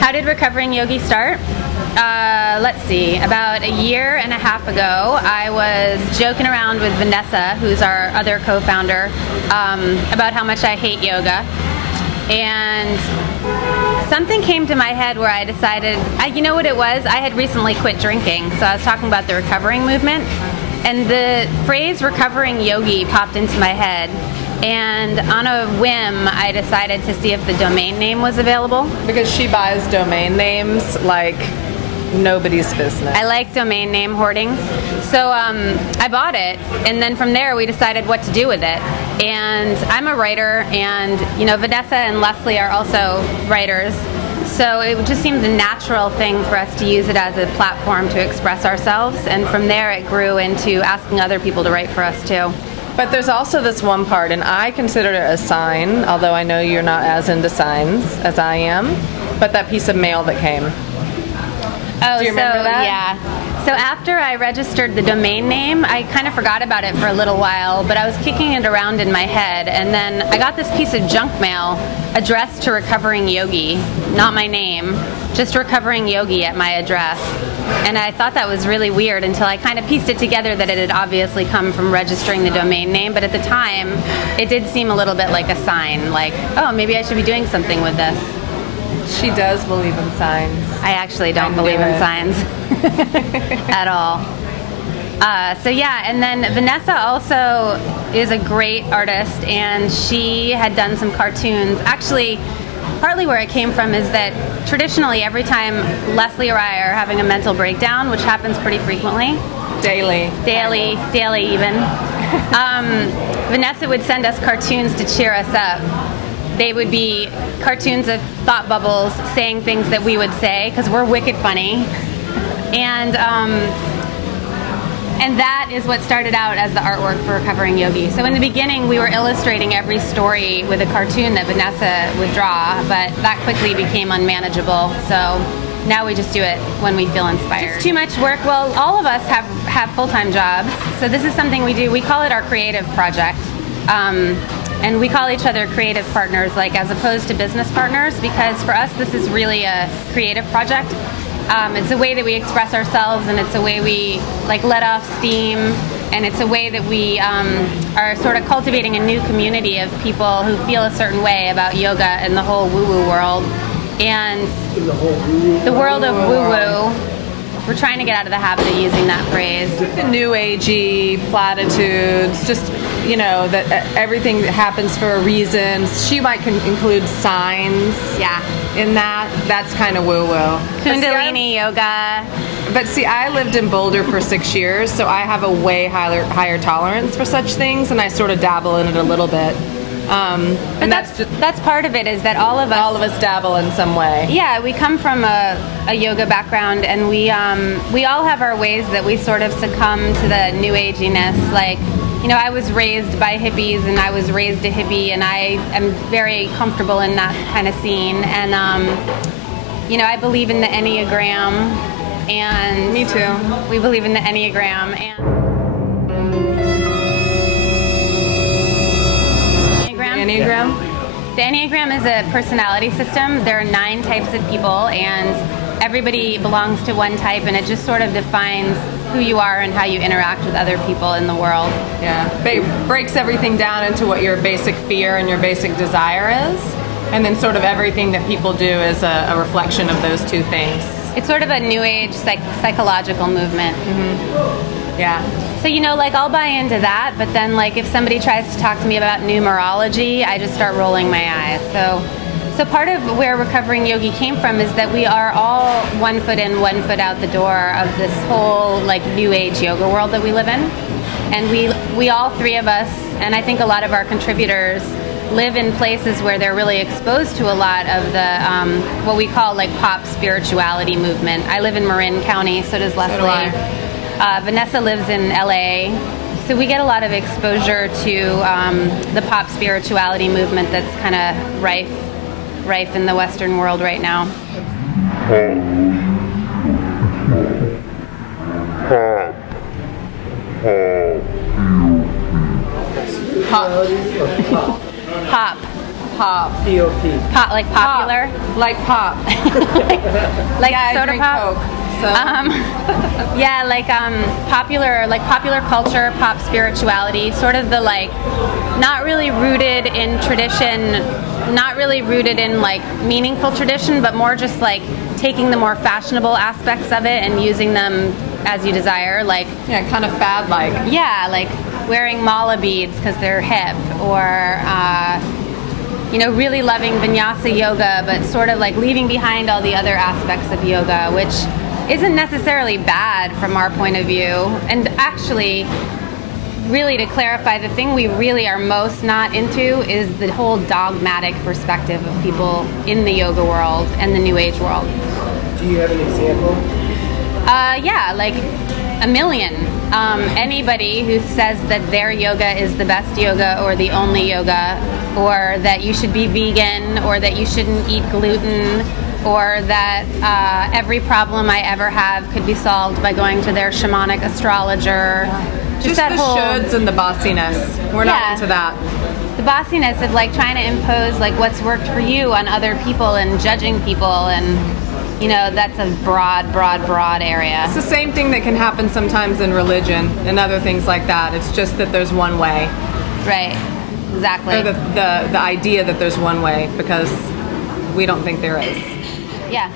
How did Recovering Yogi start? Let's see, about a year and a half ago, I was joking around with Vanessa, who's our other co-founder, about how much I hate yoga. And something came to my head where I decided, you know what it was? I had recently quit drinking, so I was talking about the recovering movement. And the phrase recovering yogi popped into my head. And on a whim, I decided to see if the domain name was available. Because she buys domain names like nobody's business. I like domain name hoarding. So I bought it, and then from there we decided what to do with it. And I'm a writer, and you know, Vanessa and Leslie are also writers. So it just seemed the natural thing for us to use it as a platform to express ourselves. And from there it grew into asking other people to write for us too. But there's also this one part, and I consider it a sign, although I know you're not as into signs as I am, but that piece of mail that came. Oh, do you remember that? Yeah. So after I registered the domain name, I kind of forgot about it for a little while, but I was kicking it around in my head, and then I got this piece of junk mail addressed to Recovering Yogi, not my name, just Recovering Yogi at my address. And I thought that was really weird until I kind of pieced it together that it had obviously come from registering the domain name, but at the time, it did seem a little bit like a sign, like, oh, maybe I should be doing something with this. She does believe in signs. I actually don't believe in signs at all. So yeah, and then Vanessa also is a great artist, and she had done some cartoons. Actually, partly where it came from is that traditionally every time Leslie or I are having a mental breakdown, which happens pretty frequently, daily even, Vanessa would send us cartoons to cheer us up. They would be cartoons of thought bubbles saying things that we would say, because we're wicked funny. And that is what started out as the artwork for Recovering Yogi. So in the beginning, we were illustrating every story with a cartoon that Vanessa would draw, but that quickly became unmanageable. So now we just do it when we feel inspired. It's too much work. Well, all of us have full-time jobs. So this is something we do. We call it our creative project. And we call each other creative partners, like as opposed to business partners, because for us this is really a creative project. It's a way that we express ourselves, and it's a way we like let off steam, and it's a way that we are sort of cultivating a new community of people who feel a certain way about yoga and the whole woo-woo world. And the world of woo-woo, we're trying to get out of the habit of using that phrase. The new agey platitudes, just, you know, that everything that happens for a reason. She might include signs. Yeah. In that. That's kind of woo-woo. Kundalini yoga. But see, I lived in Boulder for 6 years, so I have a way higher tolerance for such things, and I sort of dabble in it a little bit. And that's part of it, is that all of us dabble in some way. Yeah, we come from a yoga background, and we all have our ways that we sort of succumb to the new aginess. Like, you know, I was raised by hippies, and I was raised a hippie, and I am very comfortable in that kind of scene. And you know, I believe in the Enneagram, and me too. We believe in the Enneagram, and Enneagram? The Enneagram is a personality system. There are 9 types of people, and everybody belongs to one type, and it just sort of defines who you are and how you interact with other people in the world. Yeah, it breaks everything down into what your basic fear and your basic desire is, and then sort of everything that people do is a reflection of those two things. It's sort of a new age psychological movement. Mm-hmm. Yeah. So, you know, like, I'll buy into that, but then, like, if somebody tries to talk to me about numerology, I just start rolling my eyes. So part of where Recovering Yogi came from is that we are all 1 foot in, 1 foot out the door of this whole, like, new age yoga world that we live in. And we all 3 of us, and I think a lot of our contributors, live in places where they're really exposed to a lot of the, what we call, like, pop spirituality movement. I live in Marin County, so does Leslie. So do I. Vanessa lives in LA, so we get a lot of exposure to the pop spirituality movement that's kind of rife in the Western world right now. Pop. Pop. pop. P-O-P. Pop, like popular? Pop. Like pop. Like Yeah, I soda drink pop? Coke, so. Yeah, like popular culture, pop spirituality, sort of the like not really rooted in tradition, not really rooted in like meaningful tradition, but more just like taking the more fashionable aspects of it and using them as you desire, like Yeah, kind of fad-like. yeah, like wearing mala beads because they're hip, or really loving vinyasa yoga, but sort of like leaving behind all the other aspects of yoga, which isn't necessarily bad from our point of view. And actually, really to clarify, the thing we really are most not into is the whole dogmatic perspective of people in the yoga world and the New Age world. Do you have an example? Yeah, like a million. Anybody who says that their yoga is the best yoga or the only yoga, or that you should be vegan, or that you shouldn't eat gluten, or that every problem I ever have could be solved by going to their shamanic astrologer. Just that the whole shoulds and the bossiness. We're not into that. The bossiness of like trying to impose like what's worked for you on other people and judging people, and that's a broad area. It's the same thing that can happen sometimes in religion and other things like that. It's just that there's one way. Right. Exactly. Or the idea that there's one way, because we don't think there is. Yeah.